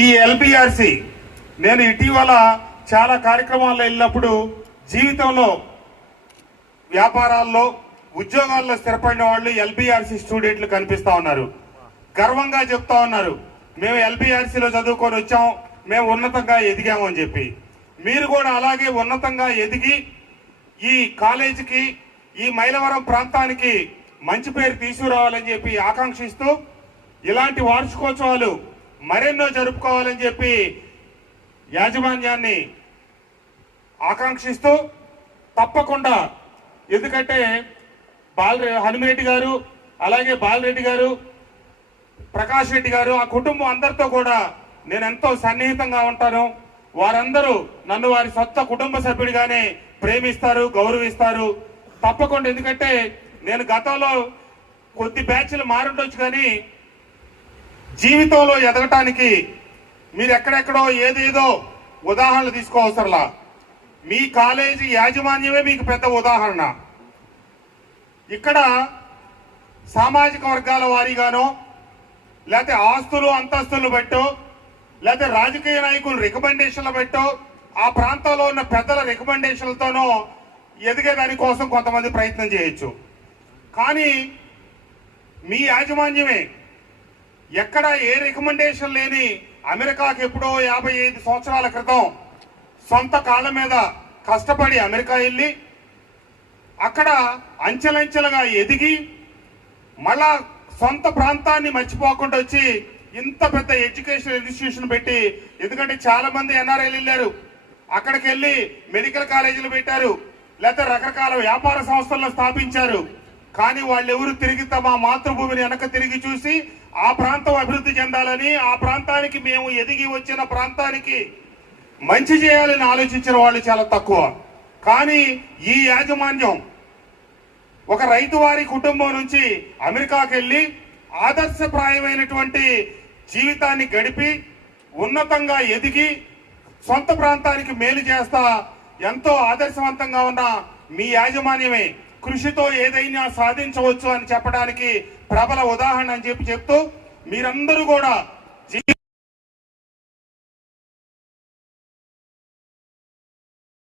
ఈ ఎల్బిఆర్సి నేను ఇటీవల చాలా కార్యక్రమాల్లో వెళ్ళినప్పుడు జీవితంలో వ్యాపారాల్లో ఉద్యోగాల్లో స్థిరపడిన వాళ్ళు ఎల్బిఆర్సి స్టూడెంట్లు కనిపిస్తా ఉన్నారు. గర్వంగా చెప్తా ఉన్నారు, మేము ఎల్బిఆర్సిలో చదువుకొని వచ్చాం, మేము ఉన్నతంగా ఎదిగాము అని చెప్పి. మీరు కూడా అలాగే ఉన్నతంగా ఎదిగి ఈ కాలేజీకి, ఈ మైలవరం ప్రాంతానికి మంచి పేరు తీసుకురావాలని చెప్పి ఆకాంక్షిస్తూ ఇలాంటి వార్షికోత్సవాలు మరెన్నో జరుపుకోవాలని చెప్పి యాజమాన్యాన్ని ఆకాంక్షిస్తూ తప్పకుండా, ఎందుకంటే హనుమిరెడ్డి గారు, అలాగే బాలరెడ్డి గారు, ప్రకాష్ రెడ్డి గారు, ఆ కుటుంబం అందరితో కూడా నేను ఎంతో సన్నిహితంగా ఉంటాను. వారందరూ నన్ను వారి సొంత కుటుంబ సభ్యుడిగానే ప్రేమిస్తారు, గౌరవిస్తారు తప్పకుండా. ఎందుకంటే నేను గతంలో కొద్ది బ్యాచ్లు మారుండొచ్చు, కానీ జీవితంలో ఎదగటానికి మీరు ఎక్కడెక్కడో ఏదేదో ఉదాహరణలు తీసుకోవసరలా. మీ కాలేజీ యాజమాన్యమే మీకు పెద్ద ఉదాహరణ. ఇక్కడ సామాజిక వర్గాల వారీగానో, లేకపోతే ఆస్తులు అంతస్తులు బట్టో, లేకపోతే రాజకీయ నాయకులు రికమెండేషన్లు బట్టో, ఆ ప్రాంతంలో ఉన్న పెద్దల రికమెండేషన్లతోనో ఎదిగేదాని కోసం కొంతమంది ప్రయత్నం చేయొచ్చు. కానీ మీ యాజమాన్యమే ఎక్కడ ఏ రికమెండేషన్ లేని అమెరికాకి ఎప్పుడో 55 సంవత్సరాల క్రితం సొంత కాళ్ళ మీద కష్టపడి అమెరికా వెళ్ళి అక్కడ అంచెలంచెలుగా ఎదిగి మళ్ళా సొంత ప్రాంతాన్ని మర్చిపోకుండా వచ్చి ఇంత పెద్ద ఎడ్యుకేషన్ ఇన్స్టిట్యూషన్ పెట్టి, ఎందుకంటే చాలా మంది ఎన్ఆర్ఐలు వెళ్ళారు, అక్కడికి వెళ్ళి మెడికల్ కాలేజీలు పెట్టారు, లేకపోతే రకరకాల వ్యాపార సంస్థలను స్థాపించారు. కానీ వాళ్ళెవరు తిరిగి తమ మాతృభూమిని వెనక తిరిగి చూసి ఆ ప్రాంతం అభివృద్ధి చెందాలని, ఆ ప్రాంతానికి మేము ఎదిగి వచ్చిన ప్రాంతానికి మంచి చేయాలని ఆలోచించిన వాళ్ళు చాలా తక్కువ. కానీ ఈ యాజమాన్యం ఒక రైతువారి కుటుంబం నుంచి అమెరికాకి వెళ్ళి ఆదర్శప్రాయమైనటువంటి జీవితాన్ని గడిపి ఉన్నతంగా ఎదిగి సొంత ప్రాంతానికి మేలు చేస్తా ఎంతో ఆదర్శవంతంగా ఉన్న మీ యాజమాన్యమే కృషితో ఏదైనా సాధించవచ్చు అని చెప్పడానికి ప్రబల ఉదాహరణ అని చెప్తూ మీరందరూ కూడా